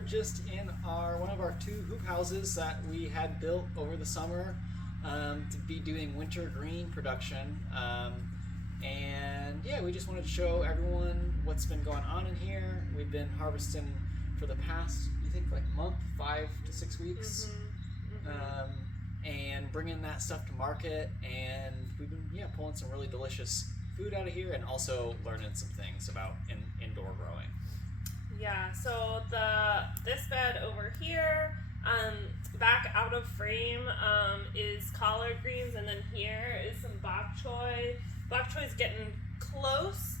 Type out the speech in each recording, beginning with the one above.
we're just in one of our 2 hoop houses that we had built over the summer to be doing winter green production. And yeah, we just wanted to show everyone what's been going on in here. We've been harvesting for the past, I think, like month, 5 to 6 weeks. And bringing that stuff to market, and we've been pulling some really delicious food out of here, and also learning some things about indoor growing. Yeah, so this bed over here, back out of frame, is collard greens, and then here is some bok choy. Bok choy is getting close.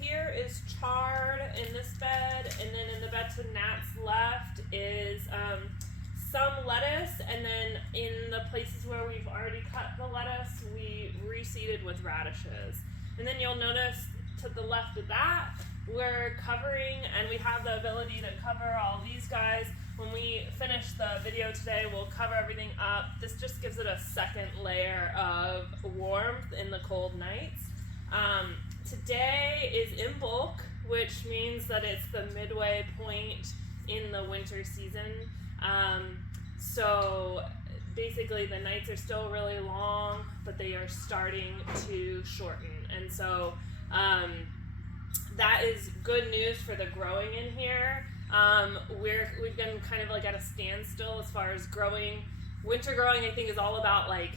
Here is chard in this bed, and then in the bed to Nat's left is some lettuce, and then in the places where we've already cut the lettuce, we reseeded with radishes. And then you'll notice to the left of that, we're covering, and we have the ability to cover all these guys. When we finish the video today, we'll cover everything up. This just gives it a second layer of warmth in the cold nights. Today is in bulk, which means that it's the midway point in the winter season. So basically the nights are still really long, but they are starting to shorten. And so that is good news for the growing in here. We've been kind of like at a standstill as far as growing. Winter growing, I think, is all about like,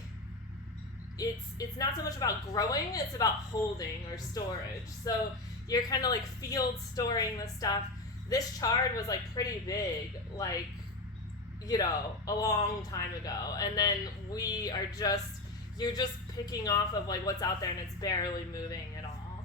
it's not so much about growing, it's about holding or storage. So you're kind of like field storing the stuff. This chard was like pretty big, like, a long time ago, and then you're just picking off of like what's out there, and it's barely moving at all.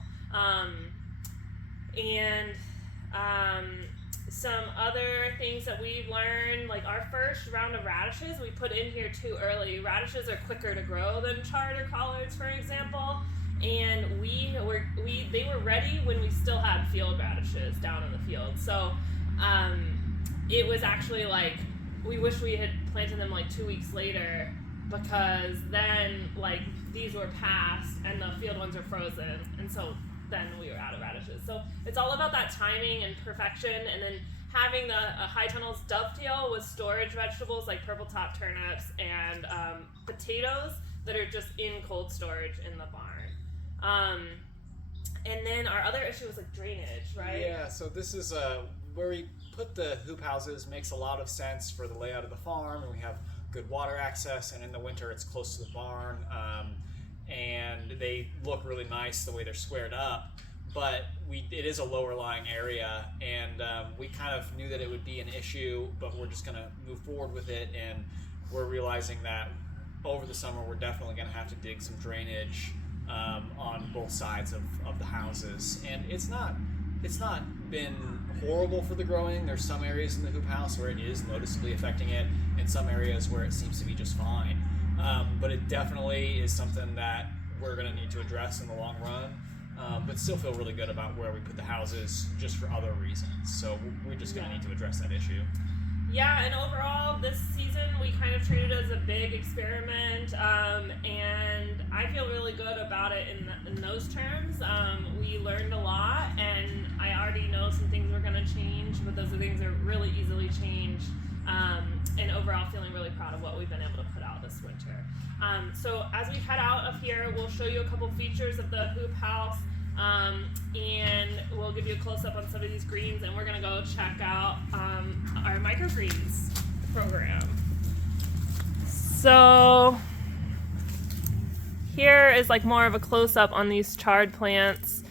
Some other things that we've learned, like our first round of radishes we put in here too early. Radishes are quicker to grow than chard or collards, for example, and they were ready when we still had field radishes down in the field. So it was actually like, we wish we had planted them like 2 weeks later, because then like these were past and the field ones are frozen, and so then we were out of radishes. So it's all about that timing and perfection, and then having the high tunnels dovetail with storage vegetables like purple top turnips and potatoes that are just in cold storage in the barn. And then our other issue was like drainage, right? Yeah, so this is where we put the hoop houses. Makes a lot of sense for the layout of the farm, and we have good water access, and in the winter it's close to the barn, and they look really nice the way they're squared up, but it is a lower lying area, and we kind of knew that it would be an issue, but we're just going to move forward with it, and we're realizing that over the summer we're definitely going to have to dig some drainage on both sides of the houses. And it's not been horrible for the growing. There's some areas in the hoop house where it is noticeably affecting it, and some areas where it seems to be just fine. But it definitely is something that we're going to need to address in the long run, but still feel really good about where we put the houses just for other reasons. So we're just going to need to address that issue. Yeah, and overall, this season we kind of treated it as a big experiment, and I feel really good about it in those terms. We learned a lot, and I already know some things we're going to change, but those are things that are really easily changed, and overall feeling really proud of what we've been able to put out this winter. So as we head out of here, we'll show you a couple features of the hoop house, and we'll give you a close-up on some of these greens, and we're going to go check out our microgreens program. So here is like more of a close-up on these chard plants.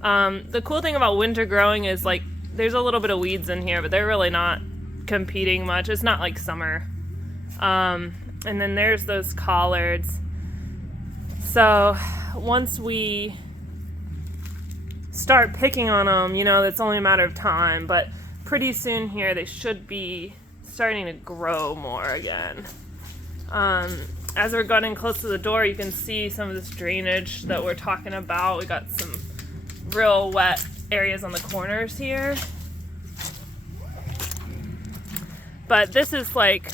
The cool thing about winter growing is like there's a little bit of weeds in here, but they're really not competing much. It's not like summer. And then there's those collards. So once we start picking on them, it's only a matter of time, but pretty soon here they should be starting to grow more again. As we're getting close to the door, you can see some of this drainage that we're talking about. We got some real wet areas on the corners here. But this is like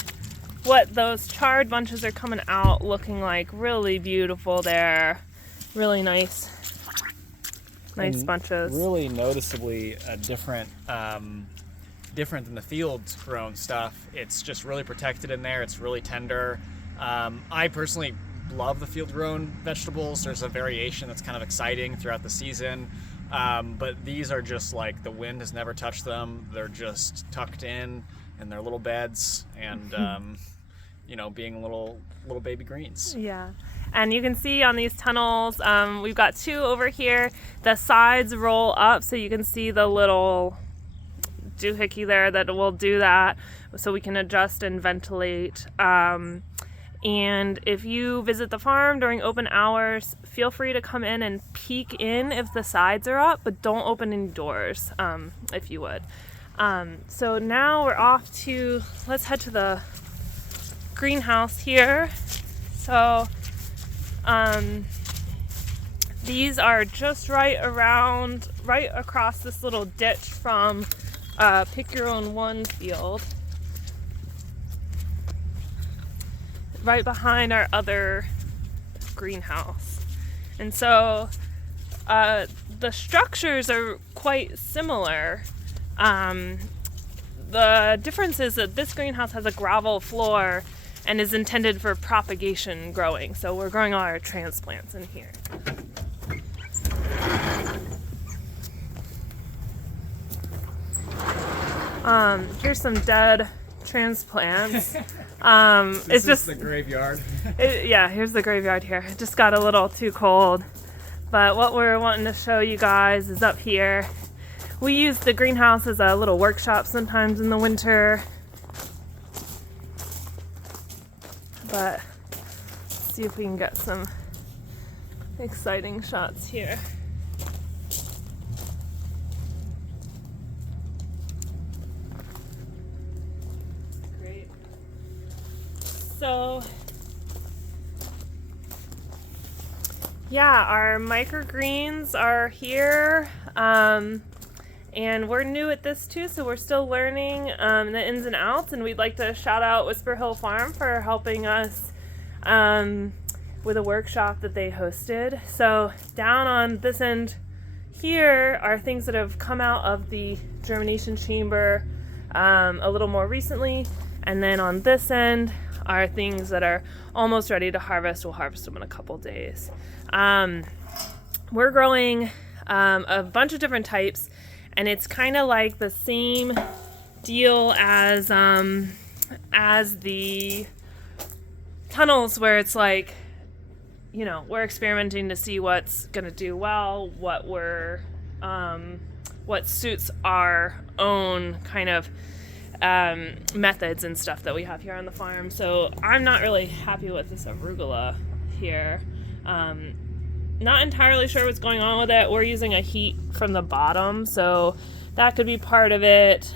what those chard bunches are coming out looking like. Really beautiful there. Really nice bunches. Really noticeably a different different than the field grown stuff. It's just really protected in there. It's really tender. I personally love the field grown vegetables. There's a variation that's kind of exciting throughout the season. But these are just like the wind has never touched them. They're just tucked in their little beds and, being little baby greens. Yeah. And you can see on these tunnels, we've got 2 over here. The sides roll up so you can see the little doohickey there that will do that so we can adjust and ventilate. And if you visit the farm during open hours, feel free to come in and peek in if the sides are up, but don't open any doors if you would. So now we're off to, let's head to the greenhouse here. So these are just right across this little ditch from Pick Your Own One field. Right behind our other greenhouse. And so the structures are quite similar. The difference is that this greenhouse has a gravel floor and is intended for propagation growing. So we're growing all our transplants in here. Here's some dead transplants. This is the graveyard. Here's the graveyard here. It just got a little too cold. But what we're wanting to show you guys is up here. We use the greenhouse as a little workshop sometimes in the winter. But let's see if we can get some exciting shots here. Great. So, yeah, our microgreens are here. And we're new at this too, so we're still learning the ins and outs, and we'd like to shout out Whisper Hill Farm for helping us with a workshop that they hosted. So down on this end here are things that have come out of the germination chamber a little more recently, and then on this end are things that are almost ready to harvest. We'll harvest them in a couple days. We're growing a bunch of different types, and it's kind of like the same deal as the tunnels, where it's like, we're experimenting to see what's gonna do well, what suits our own kind of methods and stuff that we have here on the farm. So I'm not really happy with this arugula here. Not entirely sure what's going on with it. We're using a heat from the bottom, so that could be part of it.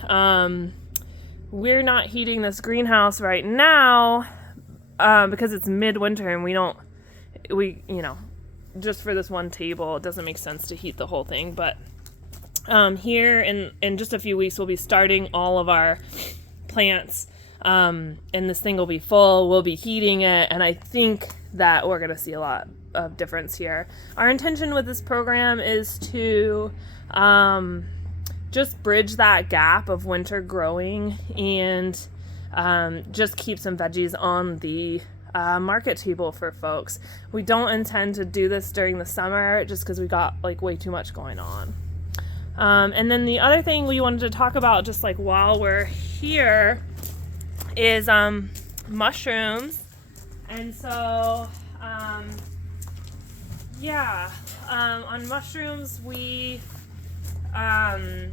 We're not heating this greenhouse right now because it's midwinter and we just for this one table, it doesn't make sense to heat the whole thing. But here in just a few weeks, we'll be starting all of our plants, and this thing will be full. We'll be heating it, and I think that we're going to see a lot of difference here. Our intention with this program is to just bridge that gap of winter growing and just keep some veggies on the market table for folks. We don't intend to do this during the summer just because we got way too much going on. And then the other thing we wanted to talk about just while we're here is mushrooms. And so on mushrooms we've done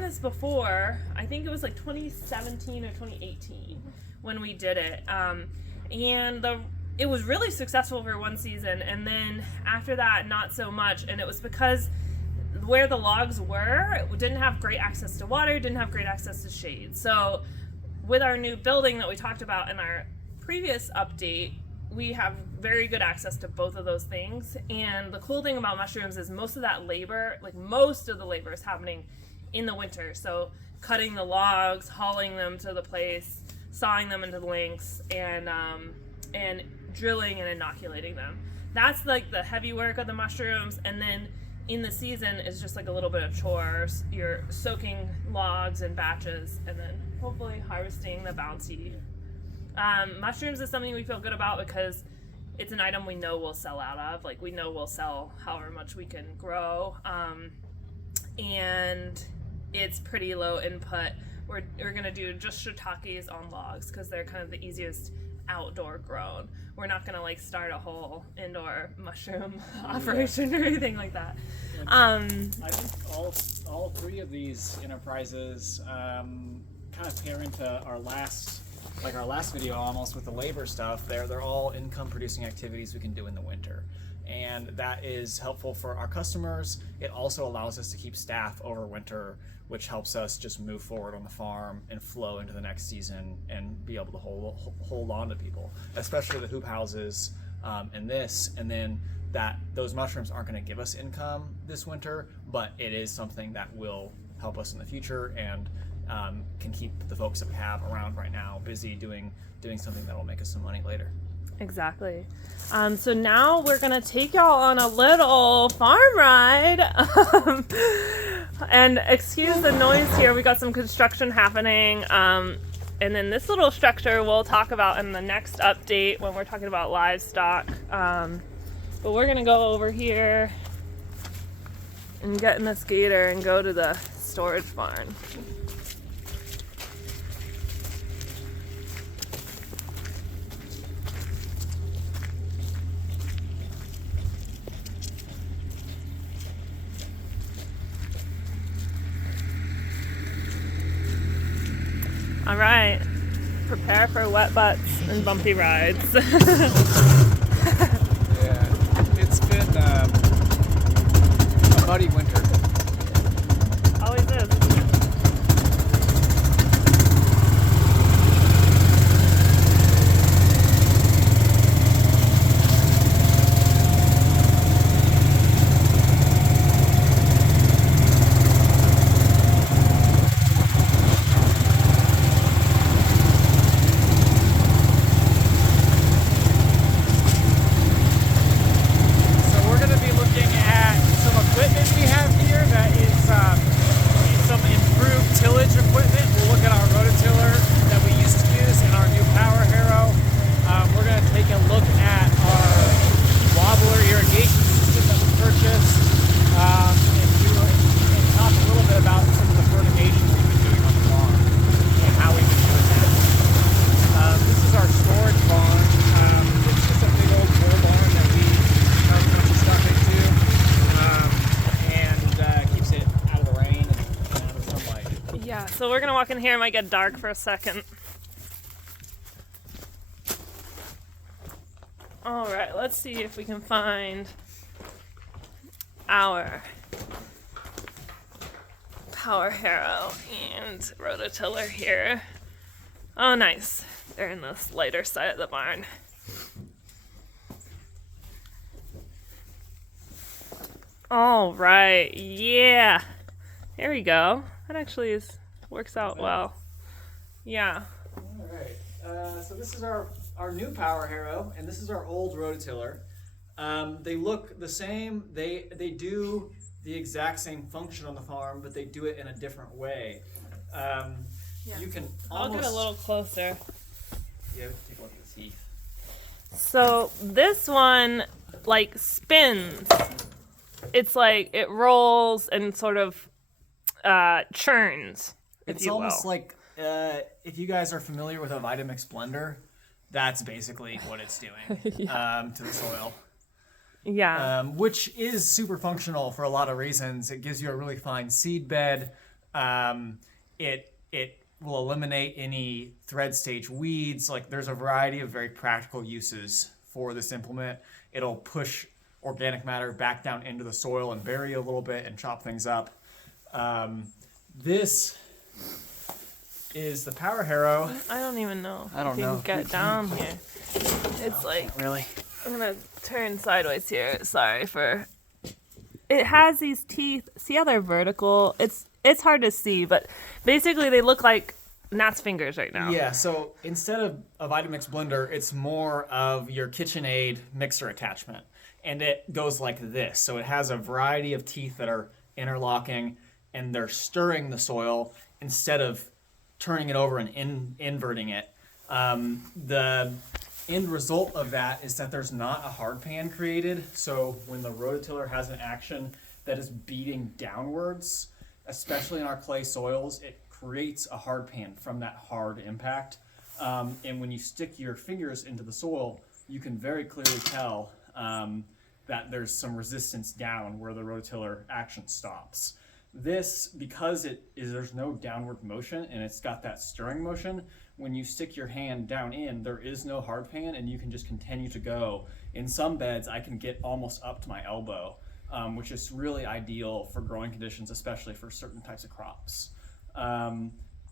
this before. I think it was 2017 or 2018 when we did it, and it was really successful for one season, and then after that not so much. And it was because where the logs were, it didn't have great access to water, didn't have great access to shade. So with our new building that we talked about in our previous update, we have very good access to both of those things. And the cool thing about mushrooms is most of the labor is happening in the winter. So cutting the logs, hauling them to the place, sawing them into lengths, and drilling and inoculating them. That's the heavy work of the mushrooms. And then in the season is just like a little bit of chores. You're soaking logs in batches and then hopefully harvesting the bouncy. Mushrooms is something we feel good about because it's an item we know we'll sell out of. Like, we know we'll sell however much we can grow. And it's pretty low input. We're going to do just shiitakes on logs because they're kind of the easiest outdoor grown. We're not going to like start a whole indoor mushroom operation or anything like that. I think all three of these enterprises kind of pair into our last video almost with the labor stuff. They're all income producing activities we can do in the winter. And that is helpful for our customers. It also allows us to keep staff over winter, which helps us just move forward on the farm and flow into the next season and be able to hold on to people, especially the hoop houses and this. And then those mushrooms aren't going to give us income this winter, but it is something that will help us in the future and can keep the folks that we have around right now busy doing something that will make us some money later. Exactly. So now we're going to take y'all on a little farm ride. And excuse the noise here. We got some construction happening. And then this little structure we'll talk about in the next update when we're talking about livestock. But we're going to go over here and get in this gator and go to the storage barn. All right, prepare for wet butts and bumpy rides. Yeah, it's been a muddy winter. Always is. So we're gonna walk in here. It might get dark for a second. All right, let's see if we can find our power harrow and rototiller here. Oh, nice. They're in this lighter side of the barn. All right, yeah. There we go. That actually works out well. Yeah. All right. So this is our new power harrow, and this is our old rototiller. They look the same. They do the exact same function on the farm, but they do it in a different way. You can almost... I'll get a little closer. Yeah, we can take a look at the teeth. So this one, like, spins. It's like it rolls and sort of churns. It's almost like if you guys are familiar with a Vitamix blender, that's basically what it's doing to the soil. Yeah. Which is super functional for a lot of reasons. It gives you a really fine seed bed. It will eliminate any thread stage weeds. Like, there's a variety of very practical uses for this implement. It'll push organic matter back down into the soil and bury a little bit and chop things up. This is the power harrow. I don't even know. I don't if you know. can get down here. It's like, really. I'm gonna turn sideways here. Sorry for. It has these teeth. See how they're vertical? It's hard to see, but basically they look like Nat's fingers right now. Yeah. So instead of a Vitamix blender, it's more of your KitchenAid mixer attachment. and it goes like this. So it has a variety of teeth that are interlocking, and they're stirring the soil instead of turning it over and inverting it. The end result of that is that there's not a hard pan created. So when the rototiller has an action that is beating downwards, especially in our clay soils, it creates a hard pan from that hard impact. And when you stick your fingers into the soil, you can very clearly tell that there's some resistance down where the rototiller action stops. This, because there's no downward motion and it's got that stirring motion, when you stick your hand down in, there is no hard pan and you can just continue to go. In some beds, I can get almost up to my elbow, which is really ideal for growing conditions, especially for certain types of crops.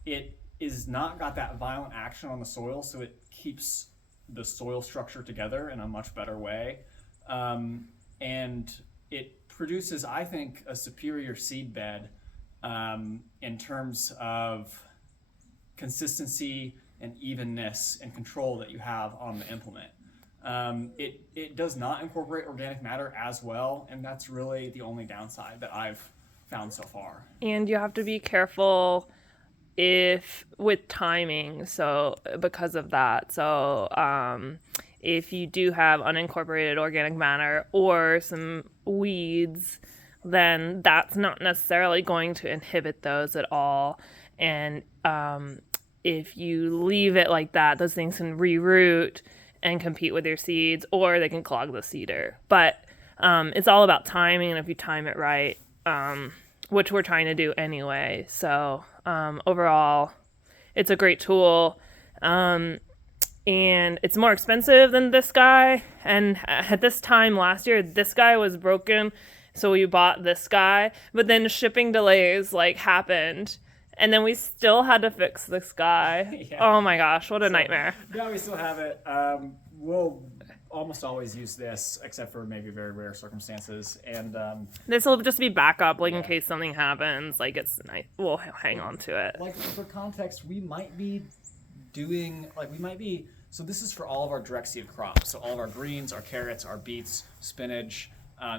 It is not got that violent action on the soil, so it keeps the soil structure together in a much better way. And it produces, I think, a superior seed bed in terms of consistency and evenness and control that you have on the implement. It does not incorporate organic matter as well, and that's really the only downside that I've found so far. And you have to be careful with timing, so because of that. So if you do have unincorporated organic matter or some weeds, then that's not necessarily going to inhibit those at all. And if you leave it like that, those things can reroot and compete with your seeds, or they can clog the seeder. But it's all about timing, and if you time it right, which we're trying to do anyway. So overall, it's a great tool. And it's more expensive than this guy. And at this time last year, this guy was broken, so we bought this guy. But then shipping delays happened, and then we still had to fix this guy. Yeah. Oh my gosh, what a nightmare! Yeah, we still have it. We'll almost always use this, except for maybe very rare circumstances. And this will just be backup, in case something happens. It's nice. We'll hang on to it. For context, we might be doing so this is for all of our direct seed crops. So all of our greens, our carrots, our beets, spinach,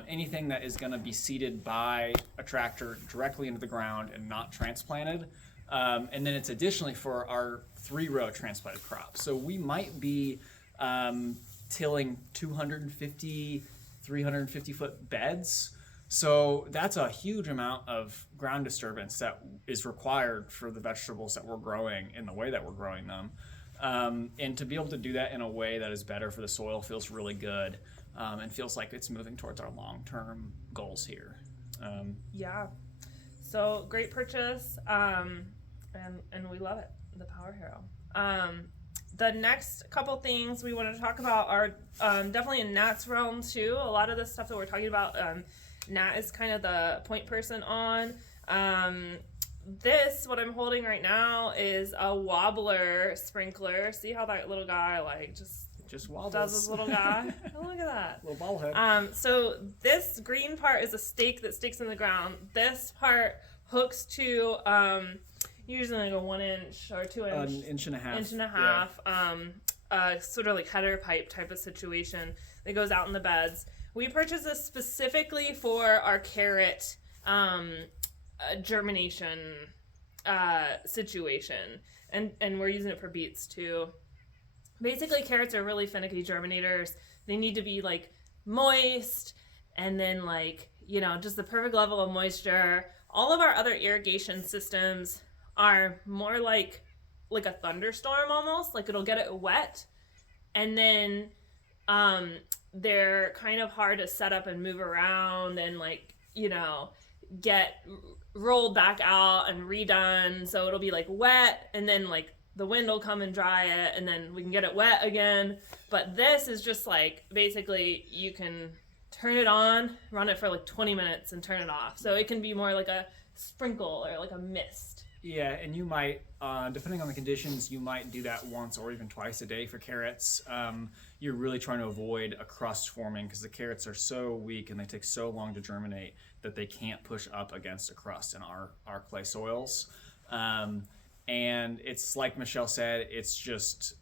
anything that is going to be seeded by a tractor directly into the ground and not transplanted. And then it's additionally for our 3-row transplanted crops. So we might be tilling 250, 350 foot beds. So that's a huge amount of ground disturbance that is required for the vegetables that we're growing in the way that we're growing them. And to be able to do that in a way that is better for the soil feels really good, and feels like it's moving towards our long-term goals here. Yeah. So great purchase, and we love it, the Power Hero. The next couple things we want to talk about are definitely in Nat's realm too. A lot of the stuff that we're talking about, Nat is kind of the point person on. This, what I'm holding right now, is a wobbler sprinkler. See how that little guy just wobbles. Does his little guy? Oh, look at that. Little ball head. So this green part is a stake that sticks in the ground. This part hooks to usually a 1 inch or 2 inch. An inch and a half. Inch and a half. Yeah. Sort of header pipe type of situation that goes out in the beds. We purchased this specifically for our carrot germination situation, and we're using it for beets too. Basically, carrots are really finicky germinators. They need to be moist, and then just the perfect level of moisture. All of our other irrigation systems are more like a thunderstorm almost. It'll get it wet, and then they're kind of hard to set up and move around and get rolled back out and redone. So it'll be wet, and then the wind will come and dry it, and then we can get it wet again. But this is just basically you can turn it on, run it for 20 minutes, and turn it off. So it can be more like a sprinkle or a mist. Yeah, and you might, depending on the conditions, you might do that once or even twice a day for carrots. You're really trying to avoid a crust forming because the carrots are so weak and they take so long to germinate that they can't push up against a crust in our clay soils. And it's like Michelle said, it's just,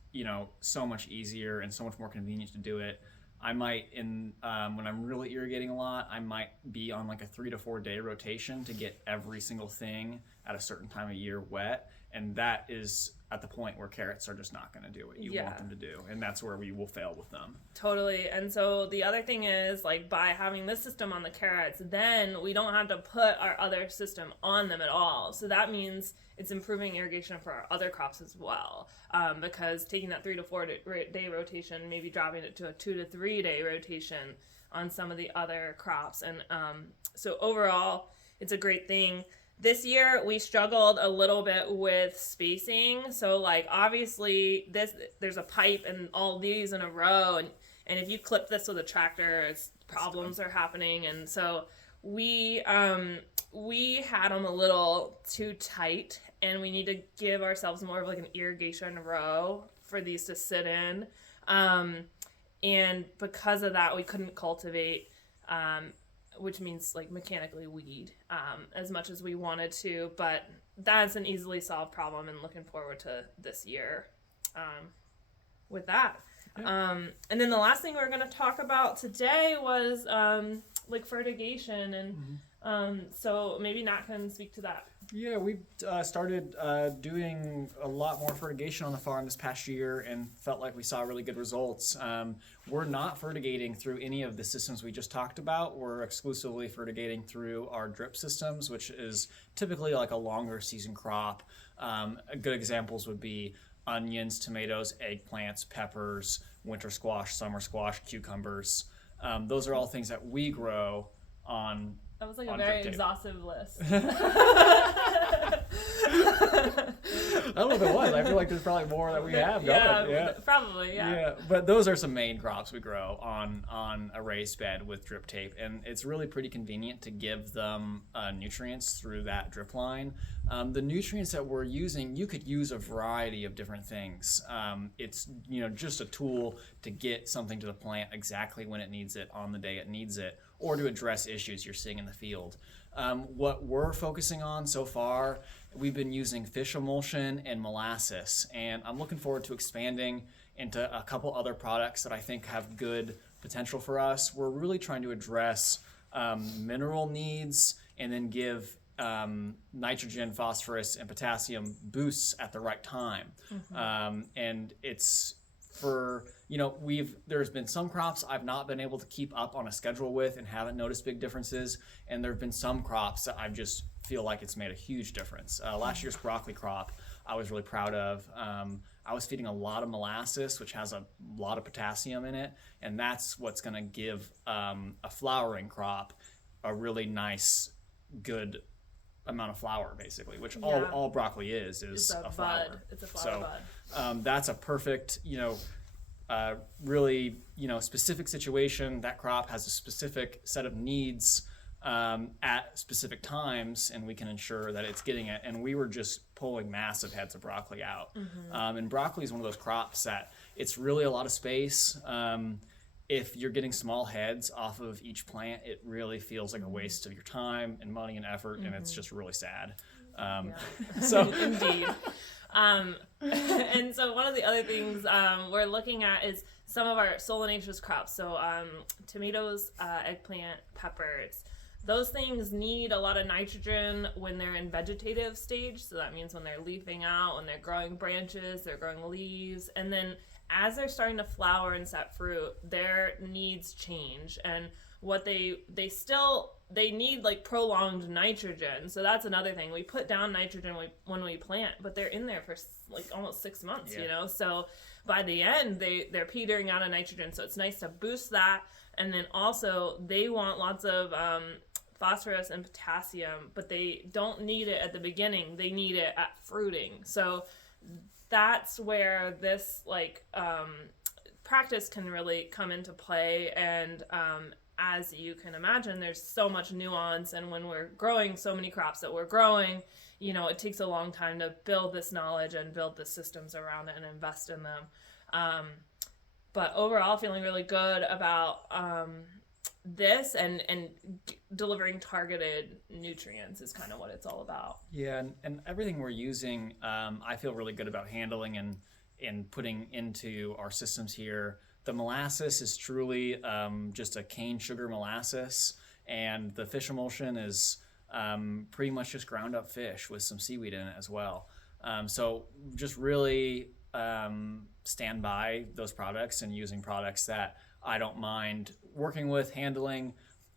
so much easier and so much more convenient to do it I might when I'm really irrigating a lot, I might be on like a 3 to 4 day rotation to get every single thing at a certain time of year wet, and that is at the point where carrots are just not going to do what you want them to do, and that's where we will fail with them. Totally. And so the other thing is, like, by having this system on the carrots, then we don't have to put our other system on them at all. So that means it's improving irrigation for our other crops as well, because taking that 3 to 4 day rotation, maybe dropping it to a 2 to 3 day rotation on some of the other crops. And so overall, it's a great thing. This year we struggled a little bit with spacing. So like obviously there's a pipe and all these in a row, and if you clip this with a tractor, problems are happening. And so we had them a little too tight, and we need to give ourselves more of like an irrigation row for these to sit in. And because of that, we couldn't cultivate, which means like mechanically weed, as much as we wanted to, but that's an easily solved problem, and looking forward to this year with that. Yeah. And then the last thing we're going to talk about today was like fertigation, and so maybe Nat can speak to that. Yeah, we started doing a lot more fertigation on the farm this past year and felt like we saw really good results. We're not fertigating through any of the systems we just talked about. We're exclusively fertigating through our drip systems, which is typically like a longer season crop. Good examples would be onions, tomatoes, eggplants, peppers, winter squash, summer squash, cucumbers. Those are all things that we grow on. That was like a very exhaustive list. I don't know if it was. I feel like there's probably more that we have going. Yeah, probably, yeah. But those are some main crops we grow on a raised bed with drip tape, and it's really pretty convenient to give them nutrients through that drip line. The nutrients that we're using, you could use a variety of different things. It's just a tool to get something to the plant exactly when it needs it on the day it needs it, or to address issues you're seeing in the field. What we're focusing on so far, we've been using fish emulsion and molasses, and I'm looking forward to expanding into a couple other products that I think have good potential for us. We're really trying to address mineral needs and then give nitrogen, phosphorus, and potassium boosts at the right time. And it's for, there's been some crops I've not been able to keep up on a schedule with and haven't noticed big differences. And there have been some crops that I just feel like it's made a huge difference. Last year's broccoli crop, I was really proud of. I was feeding a lot of molasses, which has a lot of potassium in it. And that's what's going to give a flowering crop a really nice, good amount of flower, basically, which all broccoli is a flower. It's a flower bud. That's a perfect, really, specific situation. That crop has a specific set of needs at specific times, and we can ensure that it's getting it. And we were just pulling massive heads of broccoli out. And broccoli is one of those crops that it's really a lot of space. If you're getting small heads off of each plant, it really feels like a waste of your time and money and effort, and it's just really sad. So indeed. And so one of the other things we're looking at is some of our solanaceous crops. So tomatoes, eggplant, peppers. Those things need a lot of nitrogen when they're in vegetative stage. So that means when they're leafing out, when they're growing branches, they're growing leaves. And then as they're starting to flower and set fruit, their needs change. And what they need like prolonged nitrogen. So that's another thing. We put down nitrogen when we plant, but they're in there for like almost 6 months, So by the end, they're petering out of nitrogen. So it's nice to boost that. And then also they want lots of phosphorus and potassium, but they don't need it at the beginning. They need it at fruiting. So that's where this practice can really come into play. And as you can imagine, there's so much nuance, and when we're growing so many crops that we're growing, it takes a long time to build this knowledge and build the systems around it and invest in them. But overall, feeling really good about this and delivering targeted nutrients is kind of what it's all about. Yeah, and everything we're using, I feel really good about handling and putting into our systems here. the molasses is truly just a cane sugar molasses, and the fish emulsion is pretty much just ground up fish with some seaweed in it as well. So just really stand by those products and using products that I don't mind working with, handling.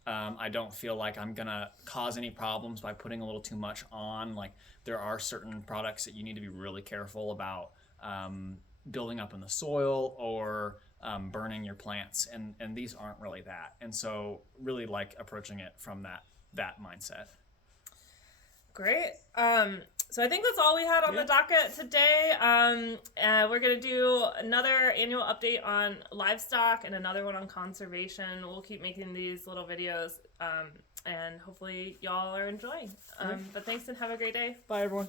I don't feel like I'm gonna cause any problems by putting a little too much on. Like, there are certain products that you need to be really careful about building up in the soil or burning your plants, and these aren't really that. And so really like approaching it from that mindset. Great. So I think that's all we had on the docket today. We're going to do another annual update on livestock and another one on conservation. We'll keep making these little videos, and hopefully y'all are enjoying. But thanks and have a great day. Bye, everyone.